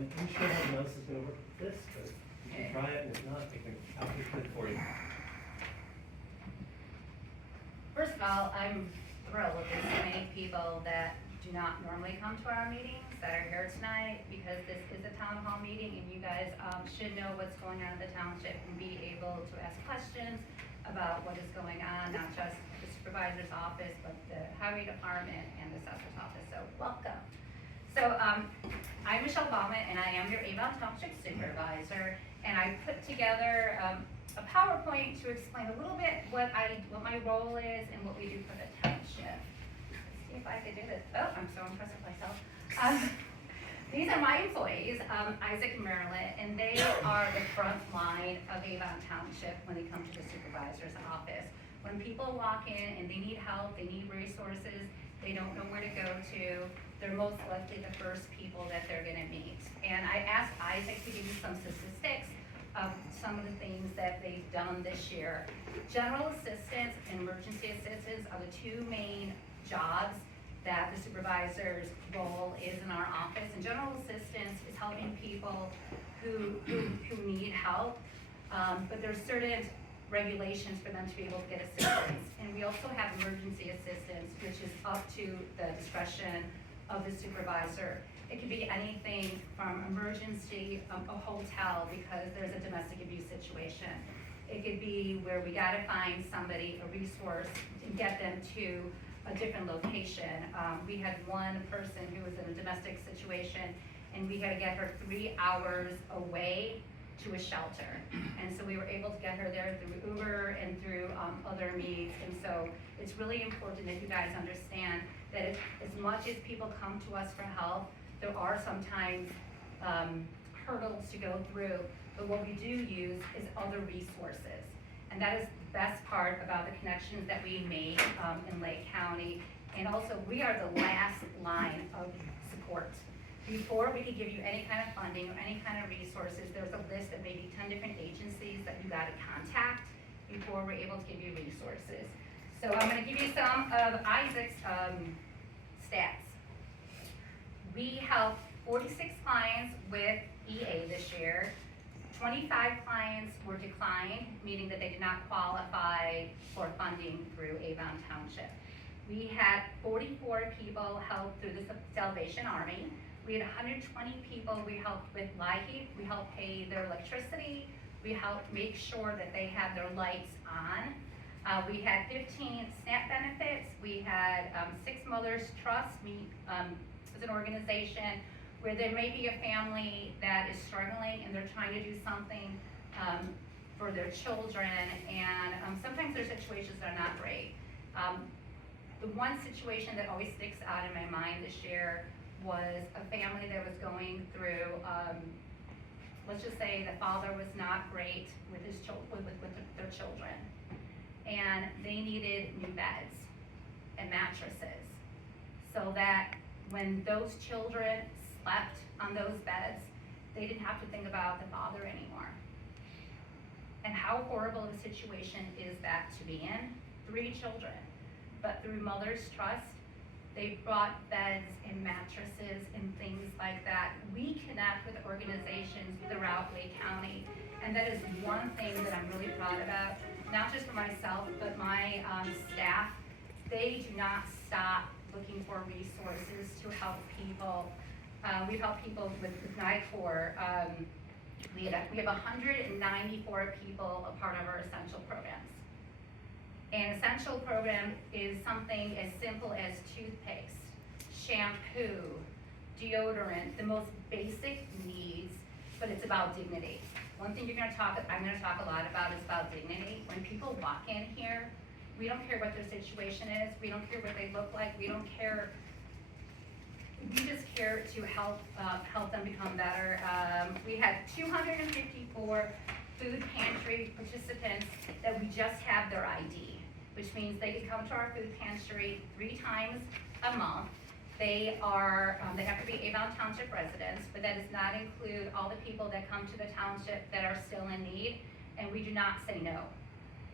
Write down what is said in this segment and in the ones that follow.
I'm sure everyone else is gonna work with this, but you can try it, and if not, they can advocate for you. First of all, I'm thrilled that there's so many people that do not normally come to our meetings that are here tonight, because this is a town hall meeting and you guys should know what's going on in the township and be able to ask questions about what is going on, not just the supervisor's office, but the highway department and the assessor's office. So welcome. So I'm Michele Bauman, and I am your Avon Township Supervisor, and I put together a PowerPoint to explain a little bit what my role is and what we do for the township. Let's see if I can do this. Oh, I'm so impressed with myself. These are my employees, Isaac and Marilyn, and they are the front line of Avon Township when they come to the supervisor's office. When people walk in and they need help, they need resources, they don't know where to go to, they're most likely the first people that they're gonna meet. And I asked Isaac to give you some statistics of some of the things that they've done this year. General assistance and emergency assistance are the two main jobs that the supervisor's role is in our office. And general assistance is helping people who need help, but there's certain regulations for them to be able to get assistance. And we also have emergency assistance, which is up to the discretion of the supervisor. It could be anything from emergency, a hotel because there's a domestic abuse situation. It could be where we gotta find somebody, a resource, and get them to a different location. We had one person who was in a domestic situation, and we had to get her 3 hours away to a shelter. And so we were able to get her there through Uber and through other means. And so it's really important that you guys understand that as much as people come to us for help, there are sometimes hurdles to go through, but what we do use is other resources. And that is the best part about the connections that we make in Lake County. And also, we are the last line of support. Before we could give you any kind of funding or any kind of resources, there's a list of maybe 10 different agencies that you gotta contact before we're able to give you resources. So I'm gonna give you some of Isaac's stats. We helped 46 clients with EA this year. 25 clients were declined, meaning that they did not qualify for funding through Avon Township. We had 44 people helped through the Salvation Army. We had 120 people we helped with LIHEAP. We helped pay their electricity. We helped make sure that they had their lights on. We had 15 SNAP benefits. We had 6 Mothers Trust. It's an organization where there may be a family that is struggling and they're trying to do something for their children, and sometimes their situations are not great. The one situation that always sticks out in my mind this year was a family that was going through, let's just say the father was not great with his their children, and they needed new beds and mattresses, so that when those children slept on those beds, they didn't have to think about the father anymore. And how horrible of a situation is that to be in? 3 children. But through Mother's Trust, they brought beds and mattresses and things like that. We connect with organizations throughout Lake County, and that is one thing that I'm really proud about, not just for myself, but my staff. They do not stop looking for resources to help people. We've helped people with NICOR. We have 194 people a part of our essential programs. An essential program is something as simple as toothpaste, shampoo, deodorant, the most basic needs, but it's about dignity. One thing I'm gonna talk a lot about is about dignity. When people walk in here, we don't care what their situation is, we don't care what they look like, we don't care. We just care to help them become better. We had 254 food pantry participants that we just have their ID, which means they can come to our food pantry 3 times a month. They have to be Avon Township residents, but that does not include all the people that come to the township that are still in need, and we do not say no.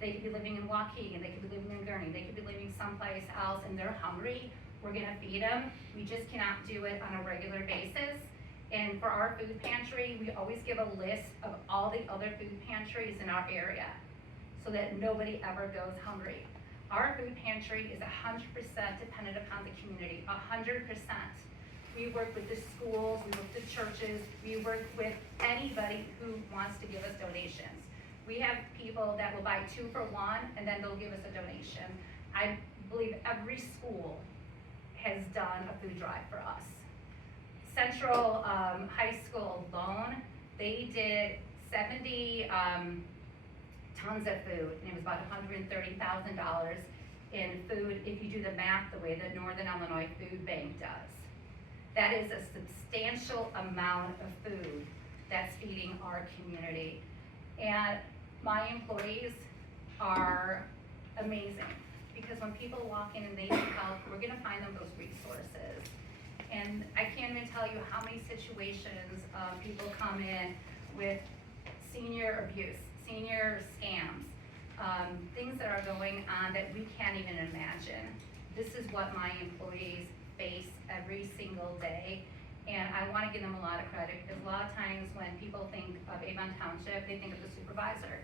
They could be living in Waukegan, they could be living in Gurnee, they could be living someplace else, and they're hungry. We're gonna feed them. We just cannot do it on a regular basis. And for our food pantry, we always give a list of all the other food pantries in our area so that nobody ever goes hungry. Our food pantry is 100% dependent upon the community, 100%. We work with the schools, we work with the churches, we work with anybody who wants to give us donations. We have people that will buy 2 for $1 and then they'll give us a donation. I believe every school has done a food drive for us. Central High School alone, they did 70 tons of food, and it was about $130,000 in food if you do the math the way that Northern Illinois Food Bank does. That is a substantial amount of food that's feeding our community. And my employees are amazing, because when people walk in and they need help, we're gonna find them those resources. And I can't even tell you how many situations people come in with senior abuse, senior scams, things that are going on that we can't even imagine. This is what my employees face every single day, and I wanna give them a lot of credit, because a lot of times when people think of Avon Township, they think of the supervisor.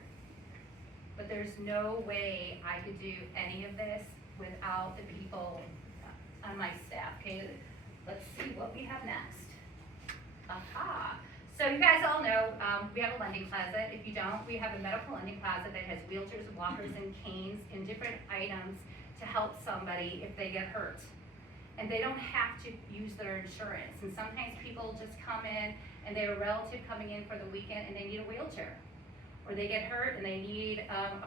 But there's no way I could do any of this without the people on my staff, okay? Let's see what we have next. Aha. So you guys all know, we have a lending closet. If you don't, we have a medical lending closet that has wheelchairs, walkers, and canes, and different items to help somebody if they get hurt. And they don't have to use their insurance. And sometimes people just come in and they have a relative coming in for the weekend and they need a wheelchair. Or they get hurt and they need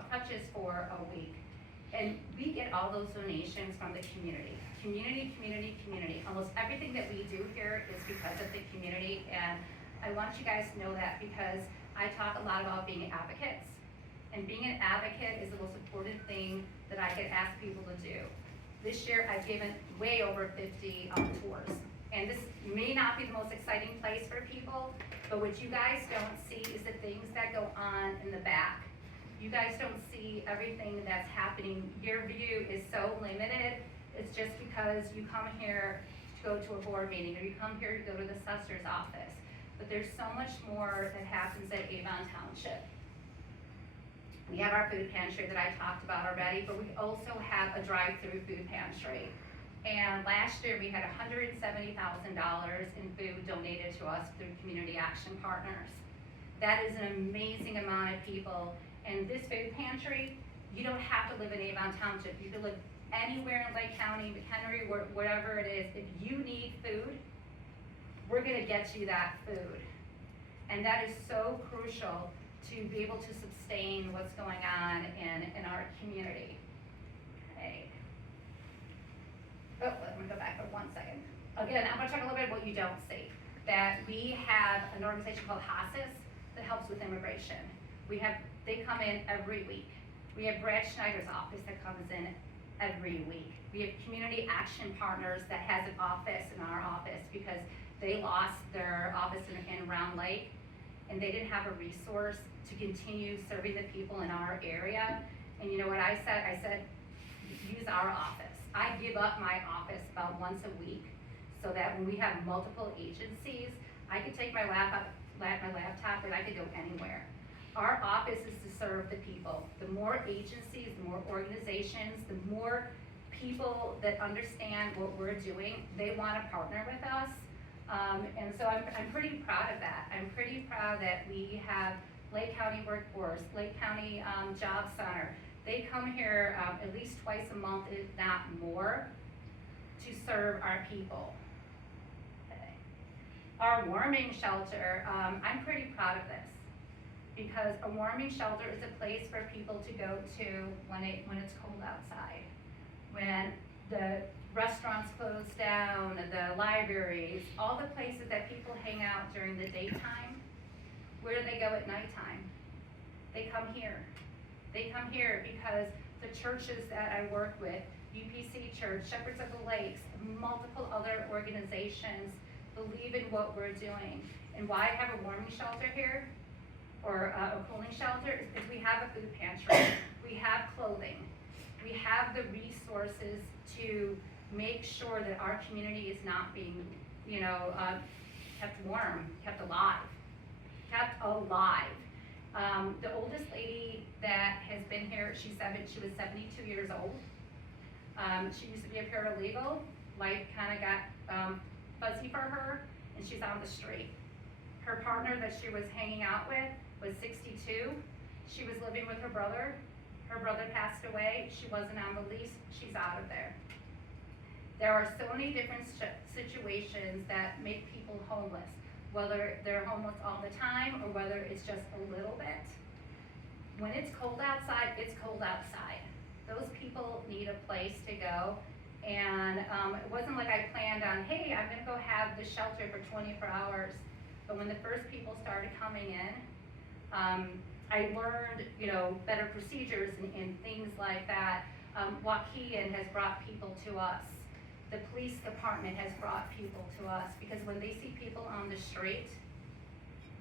crutches for a week. And we get all those donations from the community. Community, community, community. Almost everything that we do here is because of the community, and I want you guys to know that, because I talk a lot about being advocates. And being an advocate is the most important thing that I could ask people to do. This year I've given way over 50 tours. And this may not be the most exciting place for people, but what you guys don't see is the things that go on in the back. You guys don't see everything that's happening. Your view is so limited. It's just because you come here to go to a board meeting, or you come here to go to the assessor's office. But there's so much more that happens at Avon Township. We have our food pantry that I talked about already, but we also have a drive-through food pantry. And last year we had $170,000 in food donated to us through Community Action Partners. That is an amazing amount of people. And this food pantry, you don't have to live in Avon Township. You can live anywhere in Lake County, McHenry, whatever it is. If you need food, we're gonna get you that food. And that is so crucial to be able to sustain what's going on in our community. Okay. Oh, let me go back for 1 second. Again, I'm gonna talk a little bit about what you don't see. That we have an organization called HOSIS that helps with immigration. They come in every week. We have Brad Schneider's office that comes in every week. We have Community Action Partners that has an office in our office, because they lost their office in Round Lake, and they didn't have a resource to continue serving the people in our area. And you know what I said? I said, use our office. I give up my office about once a week, so that when we have multiple agencies, I could take my laptop and I could go anywhere. Our office is to serve the people. The more agencies, the more organizations, the more people that understand what we're doing, they want to partner with us. And so I'm pretty proud of that. I'm pretty proud that we have Lake County Workforce, Lake County Job Center. They come here at least twice a month, if not more, to serve our people. Okay. Our warming shelter, I'm pretty proud of this, because a warming shelter is a place for people to go to when it's cold outside. When the restaurants close down, the libraries, all the places that people hang out during the daytime, where do they go at nighttime? They come here. They come here because the churches that I work with, UPC Church, Shepherds of the Lakes, multiple other organizations believe in what we're doing. And why I have a warming shelter here, or a cooling shelter, is because we have a food pantry, we have clothing, we have the resources to make sure that our community is not being, kept warm, kept alive. The oldest lady that has been here, she was 72 years old. She used to be a paralegal. Life kind of got fuzzy for her, and she's on the street. Her partner that she was hanging out with was 62. She was living with her brother. Her brother passed away. She wasn't on the lease. She's out of there. There are so many different situations that make people homeless, whether they're homeless all the time or whether it's just a little bit. When it's cold outside, it's cold outside. Those people need a place to go. And it wasn't like I planned on, hey, I'm gonna go have the shelter for 24 hours. But when the first people started coming in, I learned, better procedures and things like that. Waukegan has brought people to us. The police department has brought people to us because when they see people on the street,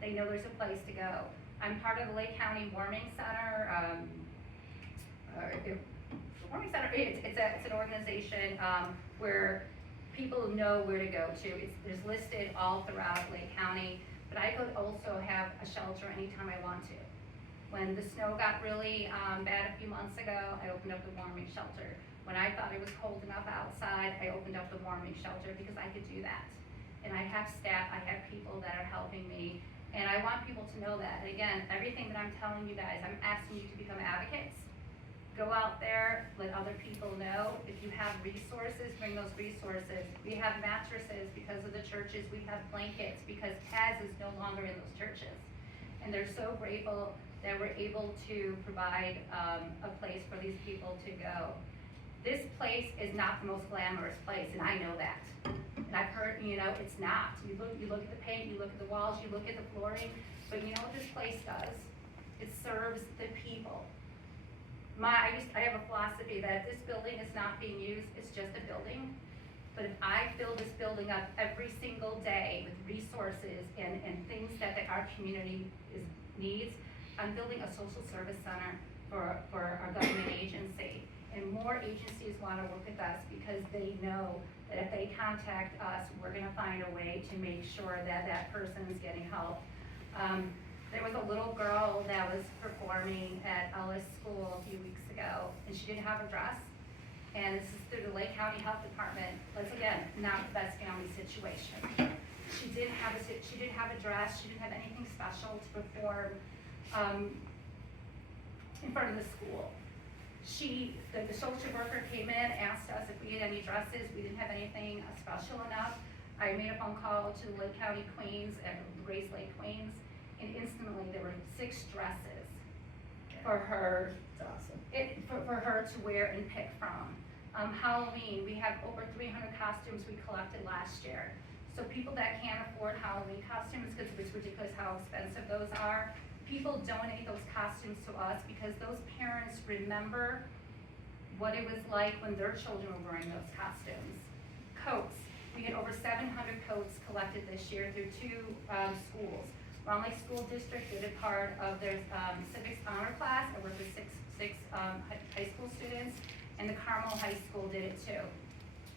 they know there's a place to go. I'm part of the Lake County Warming Center. Warming Center, it's an organization where people know where to go to. It's listed all throughout Lake County, but I could also have a shelter anytime I want to. When the snow got really bad a few months ago, I opened up the warming shelter. When I thought it was cold enough outside, I opened up the warming shelter because I could do that. And I have staff, I have people that are helping me, and I want people to know that. And again, everything that I'm telling you guys, I'm asking you to become advocates. Go out there, let other people know. If you have resources, bring those resources. We have mattresses because of the churches. We have blankets because Taz is no longer in those churches. And they're so grateful that we're able to provide a place for these people to go. This place is not the most glamorous place, and I know that. And I've heard, it's not. You look at the paint, you look at the walls, you look at the flooring, but you know what this place does? It serves the people. I have a philosophy that if this building is not being used, it's just a building. But if I fill this building up every single day with resources and things that our community needs, I'm building a social service center for our government agency. And more agencies want to work with us because they know that if they contact us, we're going to find a way to make sure that that person is getting help. There was a little girl that was performing at Ellis School a few weeks ago, and she didn't have a dress. And this is through the Lake County Health Department. Once again, not the best family situation. She didn't have a dress. She didn't have anything special to perform in front of the school. The social worker came in, asked us if we had any dresses. We didn't have anything special enough. I made a phone call to the Lake County Queens and Grace Lake Queens, and instantly there were 6 dresses for her. That's awesome. For her to wear and pick from. Halloween, we have over 300 costumes we collected last year. So people that can't afford Halloween costumes, because it's ridiculous how expensive those are, people donate those costumes to us because those parents remember what it was like when their children were wearing those costumes. Coats, we had over 700 coats collected this year through 2 schools. Round Lake School District did a part of their civics honor class. I worked with six high school students, and the Carmel High School did it too.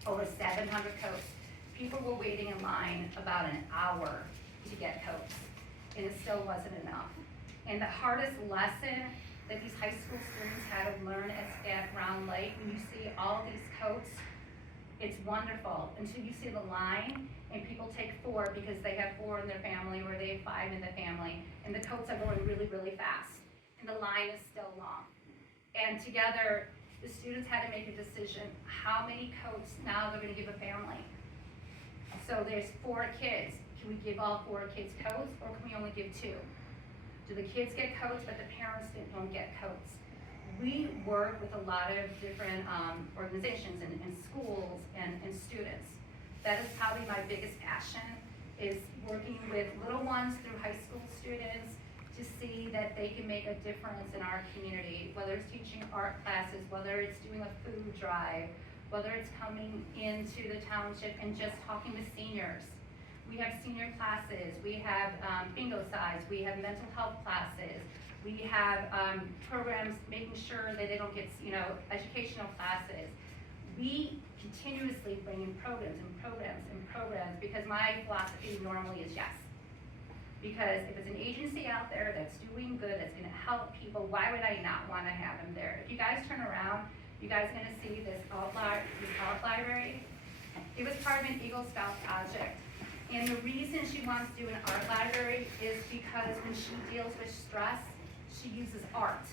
Over 700 coats. People were waiting in line about an hour to get coats, and it still wasn't enough. And the hardest lesson that these high school students had to learn at Round Lake, when you see all these coats, it's wonderful until you see the line and people take 4 because they have 4 in their family or they have 5 in the family, and the coats are going really, really fast, and the line is still long. And together, the students had to make a decision, how many coats now they're gonna give a family. So there's 4 kids. Can we give all 4 kids coats, or can we only give 2? Do the kids get coats, but the parents don't get coats? We work with a lot of different organizations and schools and students. That is probably my biggest passion, is working with little ones through high school students to see that they can make a difference in our community, whether it's teaching art classes, whether it's doing a food drive, whether it's coming into the township and just talking with seniors. We have senior classes, we have bingo sides, we have mental health classes, we have programs making sure that they don't get, educational classes. we continuously bring in programs and programs and programs, because my philosophy normally is yes. Because if it's an agency out there that's doing good, that's gonna help people, why would I not wanna have them there? If you guys turn around, you guys are gonna see this art library. It was part of an Eagle Scout project. And the reason she wants to do an art library is because when she deals with stress, she uses art.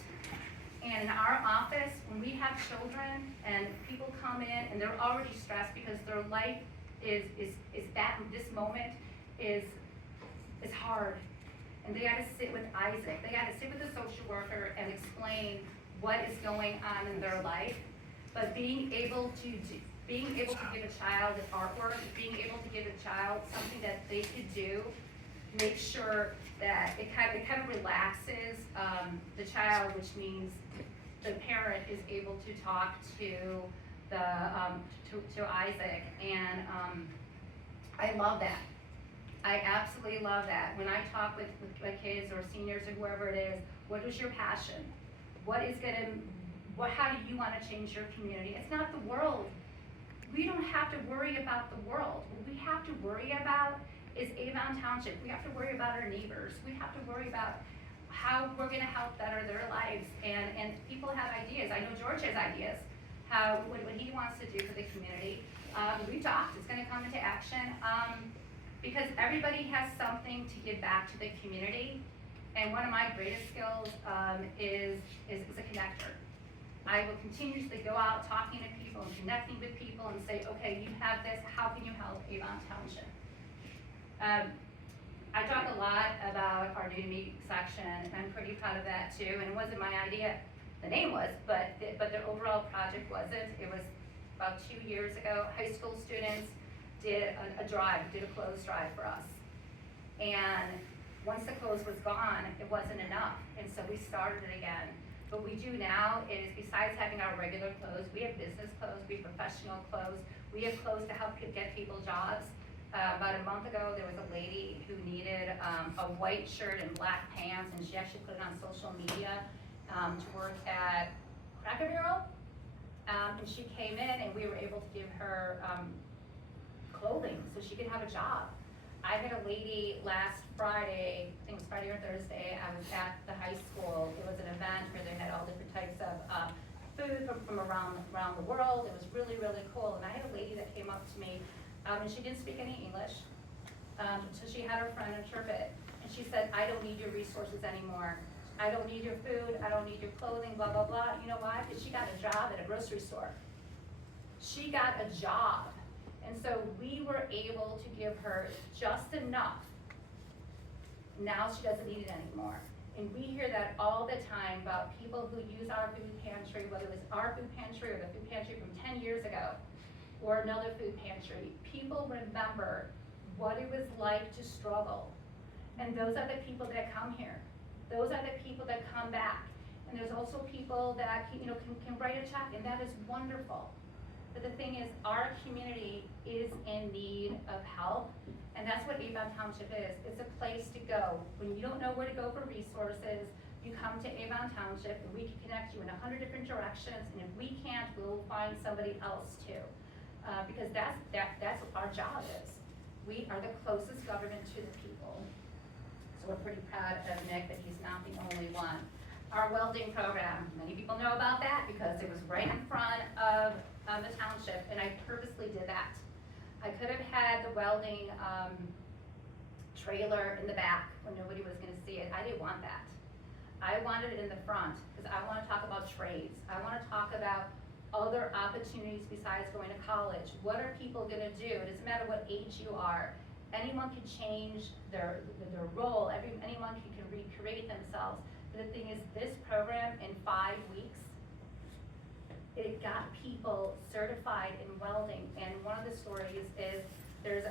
And in our office, when we have children and people come in and they're already stressed because their life is that, this moment is hard. And they gotta sit with Isaac, they gotta sit with the social worker and explain what is going on in their life. But being able to give a child artwork, being able to give a child something that they could do, make sure that it kind of relaxes the child, which means the parent is able to talk to to Isaac, and I love that. I absolutely love that. When I talk with my kids or seniors or whoever it is, what is your passion? How do you want to change your community? It's not the world. We don't have to worry about the world. What we have to worry about is Avon Township. We have to worry about our neighbors. We have to worry about how we're gonna help better their lives. And people have ideas. I know George has ideas, what he wants to do for the community. We talked, it's gonna come into action, because everybody has something to give back to the community. And one of my greatest skills is a connector. I will continuously go out talking to people and connecting with people and say, okay, you have this, how can you help Avon Township? I talk a lot about our new meet section, and I'm pretty proud of that too, and it wasn't my idea, the name was, but the overall project wasn't. It was about 2 years ago, high school students did a clothes drive for us. And once the clothes was gone, it wasn't enough, and so we started it again. What we do now is, besides having our regular clothes, we have business clothes, we have professional clothes, we have clothes to help get people jobs. About a month ago, there was a lady who needed a white shirt and black pants, and she actually put it on social media to work at Cracker Barrel. And she came in and we were able to give her clothing so she could have a job. I had a lady last Friday, I think it was Friday or Thursday, I was at the high school. It was an event where they had all different types of food from around the world. It was really, really cool. And I had a lady that came up to me, and she didn't speak any English, so she had her friend interpret. And she said, I don't need your resources anymore. I don't need your food, I don't need your clothing, blah, blah, blah. You know why? Because she got a job at a grocery store. She got a job. And so we were able to give her just enough. Now she doesn't need it anymore. And we hear that all the time about people who use our food pantry, whether it was our food pantry or the food pantry from 10 years ago, or another food pantry. People remember what it was like to struggle. And those are the people that come here. Those are the people that come back. And there's also people that can write a check, and that is wonderful. But the thing is, our community is in need of help, and that's what Avon Township is. It's a place to go. When you don't know where to go for resources, you come to Avon Township, and we can connect you in 100 different directions, and if we can't, we'll find somebody else too. Because that's what our job is. We are the closest government to the people. So we're pretty proud of Nick that he's not the only one. Our welding program, many people know about that because it was right in front of the township, and I purposely did that. I could have had the welding trailer in the back when nobody was gonna see it. I didn't want that. I wanted it in the front because I wanna talk about trades. I wanna talk about other opportunities besides going to college. What are people gonna do? It doesn't matter what age you are. Anyone can change their role. Anyone can recreate themselves. But the thing is, this program in 5 weeks, it got people certified in welding. And one of the stories is there's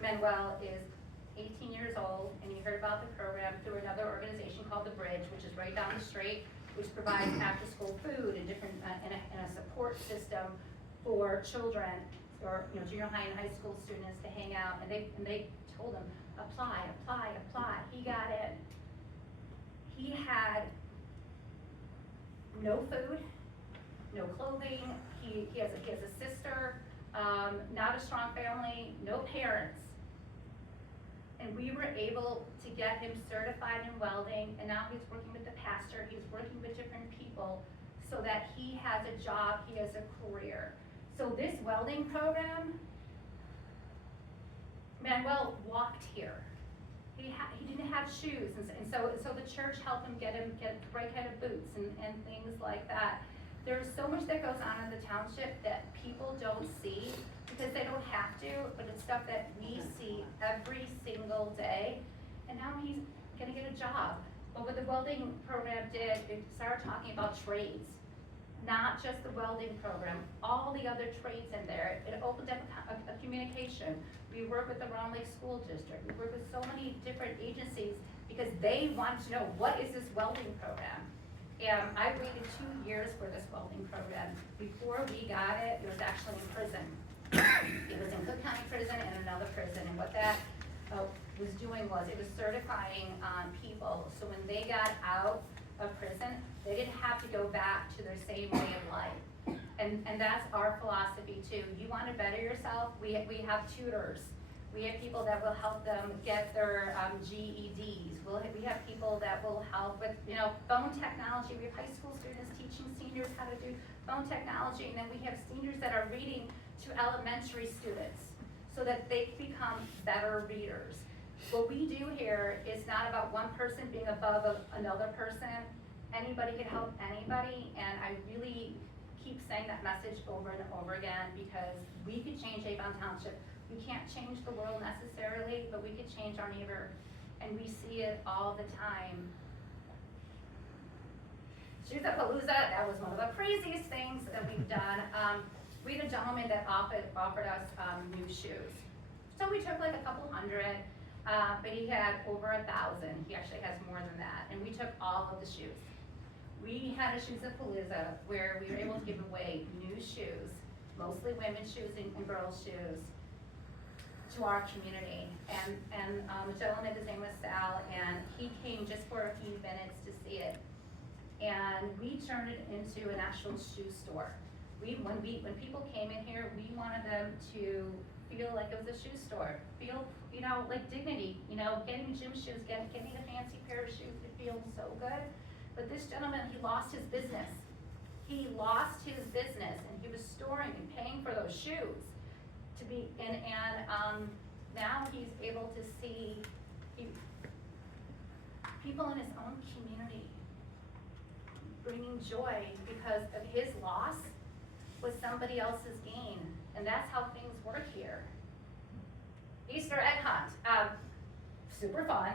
Manuel is 18 years old, and he heard about the program through another organization called The Bridge, which is right down the street, which provides after-school food and different and a support system for children, or junior high and high school students to hang out. And they told him, apply. He got in. He had no food, no clothing. He has a sister, not a strong family, no parents. And we were able to get him certified in welding, and now he's working with the pastor, he's working with different people, so that he has a job, he has a career. So this welding program, Manuel walked here. He didn't have shoes, and so the church helped him get the right kind of boots and things like that. There's so much that goes on in the township that people don't see because they don't have to, but it's stuff that we see every single day. And now he's gonna get a job. But what the welding program did, it started talking about trades, not just the welding program, all the other trades in there. It opened up a communication. We work with the Round Lake School District. We work with so many different agencies because they want to know, what is this welding program? And I waited 2 years for this welding program. Before we got it, it was actually in prison. It was in Cook County Prison and another prison, and what that was doing was it was certifying people, so when they got out of prison, they didn't have to go back to their same way of life. And that's our philosophy too. You want to better yourself, we have tutors. We have people that will help them get their GEDs. We have people that will help with, phone technology. We have high school students teaching seniors how to do phone technology, and then we have seniors that are reading to elementary students so that they become better readers. What we do here is not about one person being above another person. Anybody can help anybody, and I really keep saying that message over and over again because we could change Avon Township. We can't change the world necessarily, but we could change our neighbor, and we see it all the time. Shoes-a-palooza, that was one of the craziest things that we've done. We had a gentleman that offered us new shoes. So we took like a couple hundred, but he had over 1,000. He actually has more than that, and we took all of the shoes. We had a Shoes-a-palooza where we were able to give away new shoes, mostly women's shoes and girls' shoes, to our community. And the gentleman, his name was Sal, and he came just for a few minutes to see it. And we turned it into an actual shoe store. When people came in here, we wanted them to feel like it was a shoe store. Feel, like dignity, getting gym shoes, getting a fancy pair of shoes, it feels so good. But this gentleman, he lost his business. He lost his business, and he was storing and paying for those shoes. Now he's able to see people in his own community bringing joy because of his loss was somebody else's gain, and that's how things work here. Easter egg hunt, super fun,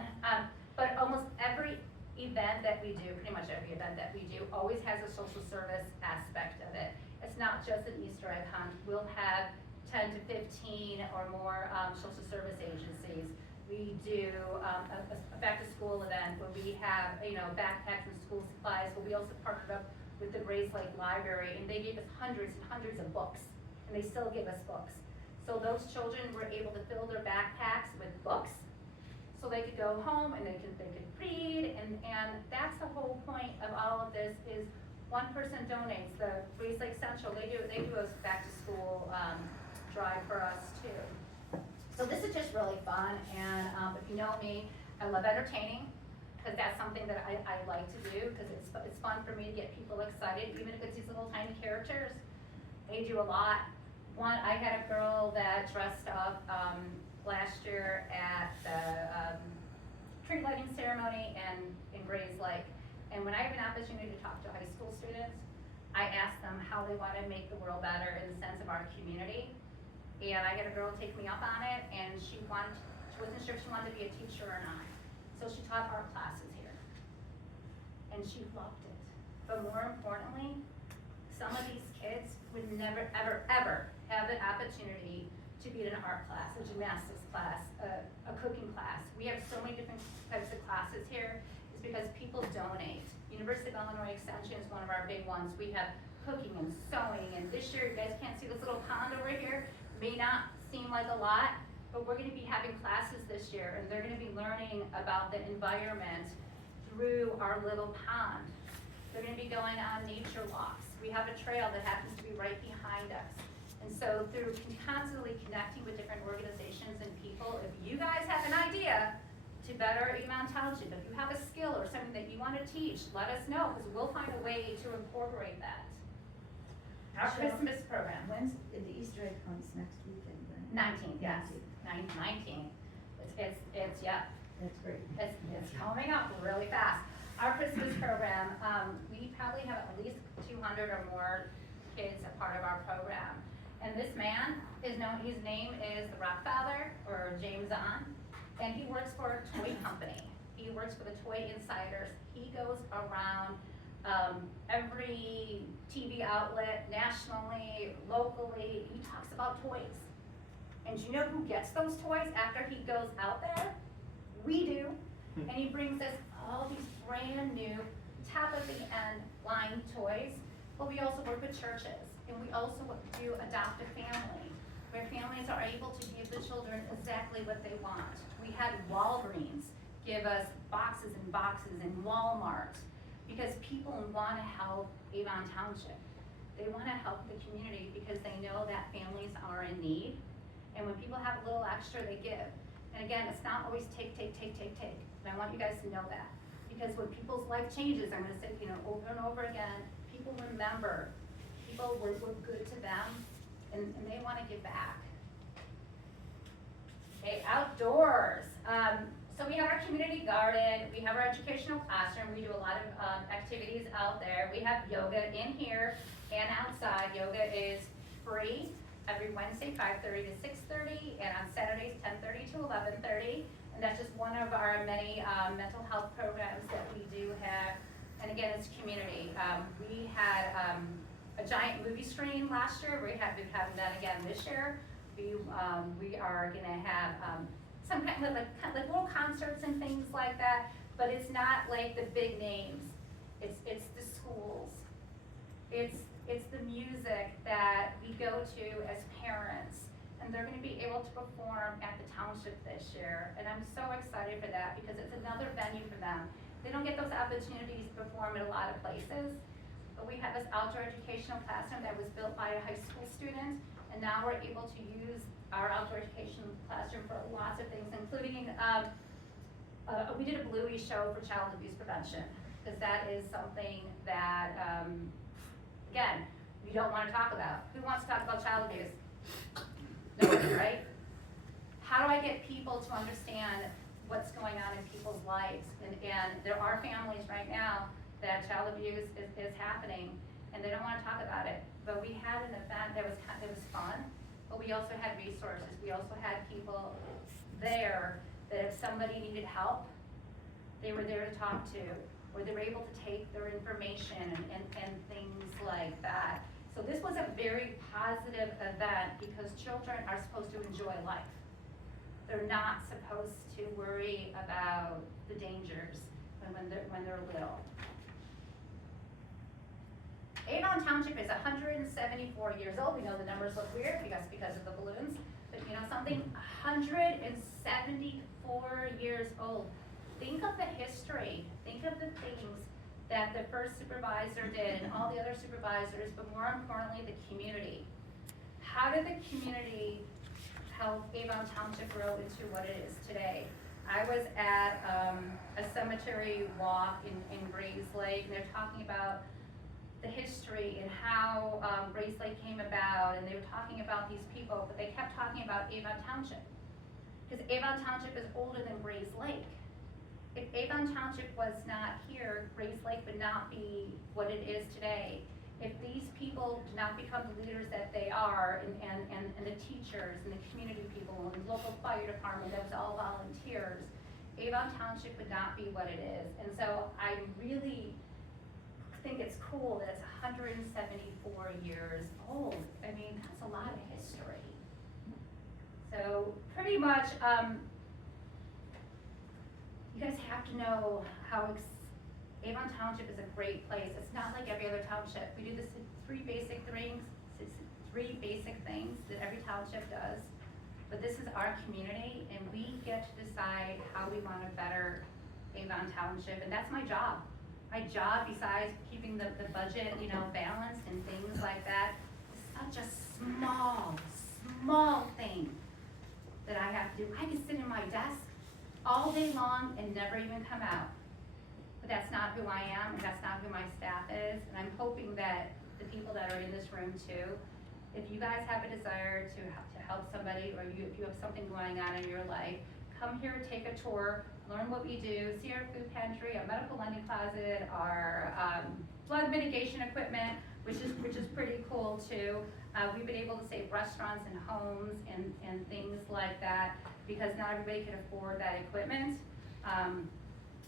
but almost every event that we do, pretty much every event that we do, always has a social service aspect of it. It's not just an Easter egg hunt. We'll have 10 to 15 or more social service agencies. We do a back to school event where we have, backpacks and school supplies, but we also partnered up with the Grace Lake Library, and they gave us hundreds and hundreds of books, and they still give us books. So those children were able to fill their backpacks with books, so they could go home and they could read, and that's the whole point of all of this is one person donates. The Grace Lake Central, they do a back to school drive for us too. So this is just really fun, and if you know me, I love entertaining, because that's something that I like to do, because it's fun for me to get people excited, even if it's these little tiny characters. They do a lot. I had a girl that dressed up last year at the tree lighting ceremony in Grays Lake, and when I have an opportunity to talk to high school students, I ask them how they want to make the world better in the sense of our community. And I had a girl take me up on it, and she wasn't sure if she wanted to be a teacher or not. So she taught our classes here. And she loved it. But more importantly, some of these kids would never, ever, ever have the opportunity to be in an art class, a gymnastics class, a cooking class. We have so many different types of classes here. It's because people donate. University of Illinois Extension is one of our big ones. We have cooking and sewing, and this year, you guys can't see this little pond over here. May not seem like a lot, but we're going to be having classes this year, and they're going to be learning about the environment through our little pond. They're going to be going on nature walks. We have a trail that happens to be right behind us. And so through constantly connecting with different organizations and people, if you guys have an idea to better Avon Township, if you have a skill or something that you want to teach, let us know, because we'll find a way to incorporate that. Our Michele, Christmas program. When's, the Easter egg hunts next weekend, right? 19th, yes, 19th. It's, yeah, That's great. it's coming up really fast. Our Christmas program, we probably have at least 200 or more kids a part of our program. And this man is known, his name is the Rockfather, or James On, and he works for a toy company. He works for the Toy Insiders. He goes around every TV outlet, nationally, locally, he talks about toys. And do you know who gets those toys after he goes out there? We do. And he brings us all these brand new, top of the end line toys. But we also work with churches, and we also do adopt a family, where families are able to give the children exactly what they want. We had Walgreens give us boxes and boxes, and Walmart, because people want to help Avon Township. They want to help the community because they know that families are in need. And when people have a little extra, they give. And again, it's not always take. And I want you guys to know that. Because when people's life changes, I'm gonna say, over and over again, people remember, people were good to them, and they wanna give back. Okay, outdoors. So we have our community garden, we have our educational classroom, we do a lot of activities out there. We have yoga in here and outside. Yoga is free every Wednesday, 5:30 to 6:30, and on Saturdays, 10:30 to 11:30. And that's just one of our many mental health programs that we do have. And again, it's community. We had a giant movie screen last year. We've having that again this year. We are gonna have some kind of like little concerts and things like that, but it's not like the big names. It's the schools. It's the music that we go to as parents, and they're gonna be able to perform at the township this year. And I'm so excited for that because it's another venue for them. They don't get those opportunities to perform at a lot of places, but we have this outdoor educational classroom that was built by a high school student, and now we're able to use our outdoor education classroom for lots of things, including, we did a Bluey show for child abuse prevention, because that is something that, again, we don't want to talk about. Who wants to talk about child abuse? Nobody, right? How do I get people to understand what's going on in people's lives? And there are families right now that child abuse is happening, and they don't want to talk about it. But we had an event that was fun, but we also had resources. We also had people there that if somebody needed help, they were there to talk to, or they were able to take their information and things like that. So this was a very positive event because children are supposed to enjoy life. They're not supposed to worry about the dangers when they're little. Avon Township is 174 years old. We know the numbers look weird because of the balloons, but something 174 years old. Think of the history. Think of the things that the first supervisor did and all the other supervisors, but more importantly, the community. How did the community help Avon Township grow into what it is today? I was at a cemetery walk in Grays Lake, and they're talking about the history and how Grays Lake came about, and they were talking about these people, but they kept talking about Avon Township. Because Avon Township is older than Grays Lake. If Avon Township was not here, Grays Lake would not be what it is today. If these people do not become the leaders that they are, and the teachers, and the community people, and the local fire department that was all volunteers, Avon Township would not be what it is. And so I really think it's cool that it's 174 years old. I mean, that's a lot of history. So pretty much, you guys have to know how Avon Township is a great place. It's not like every other township. We do this three basic things that every township does. But this is our community, and we get to decide how we want to better Avon Township, and that's my job. my job, besides keeping the budget, you know, balanced and things like that, is such a small thing that I have to do. I can sit in my desk all day long and never even come out. But that's not who I am, and that's not who my staff is, and I'm hoping that the people that are in this room too, if you guys have a desire to help somebody, or if you have something going on in your life, come here, take a tour, learn what we do, see our food pantry, our medical lending closet, our flood mitigation equipment, which is pretty cool too. We've been able to save restaurants and homes and things like that, because not everybody can afford that equipment.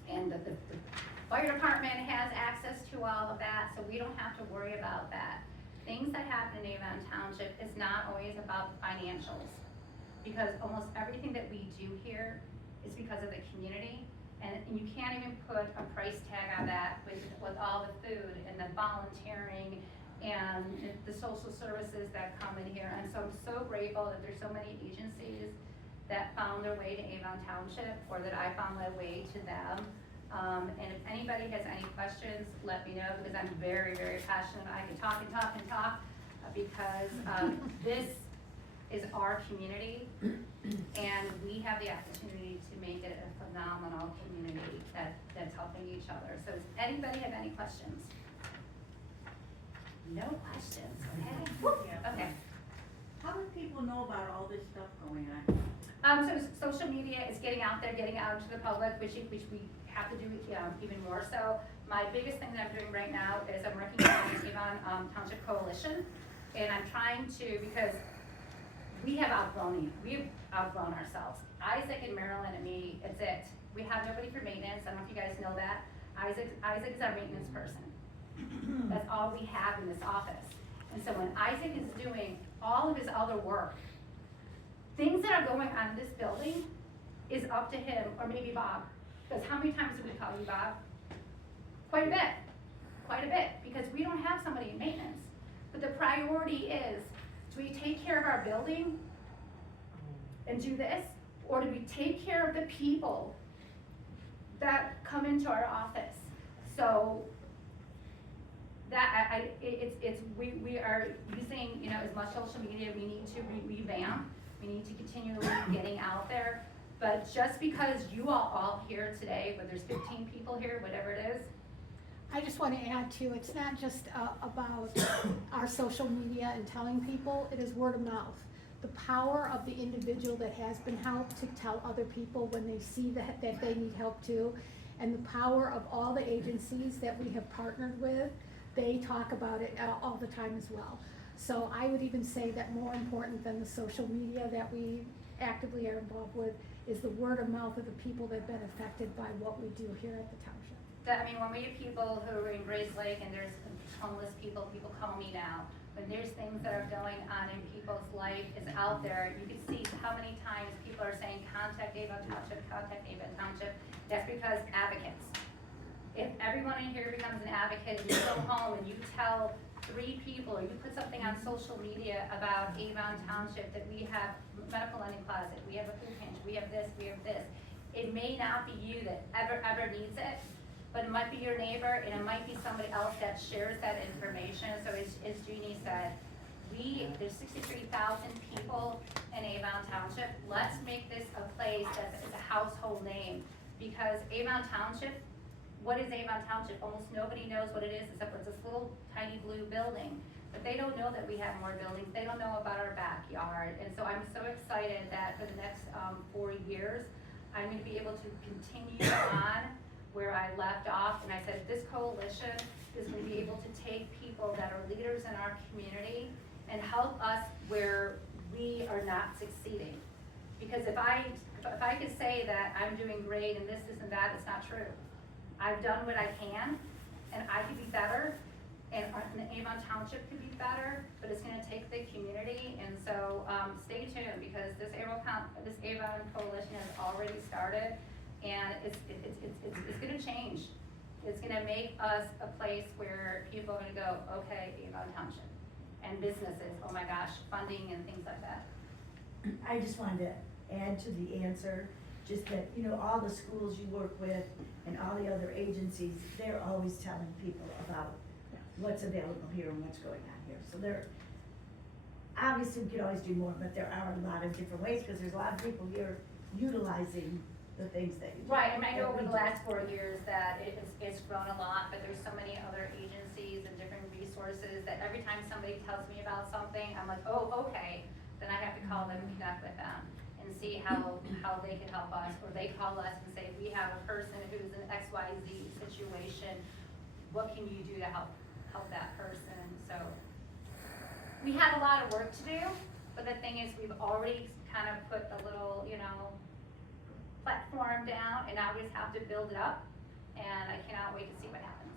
And the fire department has access to all of that, so we don't have to worry about that. Things that happen in Avon Township is not always about the financials, because almost everything that we do here is because of the community, and you can't even put a price tag on that with all the food and the volunteering and the social services that come in here. And so I'm so grateful that there's so many agencies that found their way to Avon Township, or that I found my way to them. And if anybody has any questions, let me know, because I'm very, very passionate. I can talk and talk and talk, because this is our community, and we have the opportunity to make it a phenomenal community that's helping each other. So does anybody have any questions? No questions, okay? Okay. How do people know about all this stuff going on? So social media is getting out there, getting out to the public, which we have to do even more so. My biggest thing that I'm doing right now is I'm working on the Avon Township Coalition, and I'm trying to, because we've outgrown ourselves. Isaac and Marilyn and me, it's it. We have nobody for maintenance. I don't know if you guys know that. Isaac is our maintenance person. That's all we have in this office. And so when Isaac is doing all of his other work, things that are going on in this building is up to him, or maybe Bob. Because how many times do we call you, Bob? Quite a bit, because we don't have somebody in maintenance. But the priority is, do we take care of our building and do this? Or do we take care of the people that come into our office? So that we are using, you know, as much social media. We need to revamp. We need to continually getting out there. But just because you all here today, whether there's 15 people here, whatever it is. I just want to add too, it's not just about our social media and telling people, it is word of mouth. The power of the individual that has been helped to tell other people when they see that they need help too, and the power of all the agencies that we have partnered with, they talk about it all the time as well. So I would even say that more important than the social media that we actively are involved with is the word of mouth of the people that have been affected by what we do here at the township. I mean, when we have people who are in Grace Lake and there's homeless people call me now. When there's things that are going on in people's life is out there, you can see how many times people are saying, contact Avon Township, contact Avon Township. That's because advocates. If everyone in here becomes an advocate, and you go home and you tell 3 people, or you put something on social media about Avon Township, that we have medical lending closet, we have a food pantry, we have this, it may not be you that ever needs it, but it might be your neighbor, and it might be somebody else that shares that information. So as Jeannie said, there's 63,000 people in Avon Township. Let's make this a place that's a household name, because Avon Township, what is Avon Township? Almost nobody knows what it is, except for this little tiny blue building. But they don't know that we have more buildings. They don't know about our backyard. And so I'm so excited that for the next 4 years, I'm gonna be able to continue on where I left off. And I said, this coalition is gonna be able to take people that are leaders in our community and help us where we are not succeeding. Because if I could say that I'm doing great and this and that, it's not true. I've done what I can, and I could be better, and Avon Township could be better, but it's gonna take the community. And so stay tuned, because this Avon Coalition has already started, and it's gonna change. It's gonna make us a place where people are gonna go, okay, Avon Township, and businesses, oh my gosh, funding and things like that. I just wanted to add to the answer. just that, you know, all the schools you work with and all the other agencies, they're always telling people about what's available here and what's going on here. So there, obviously we could always do more, but there are a lot of different ways, because there's a lot of people here utilizing the things that you do. Right, and I know that over we the do. last 4 years that it's grown a lot, but there's so many other agencies and different resources that every time somebody tells me about something, I'm like, oh, okay, then I have to call them and connect with them and see how they can help us, or they call us and say, we have a person who's in XYZ situation, what can you do to help that person? So, we have a lot of work to do, but the thing is, we've already kind of put a little, you know, platform down, and now we just have to build it up, and I cannot wait to see what happens.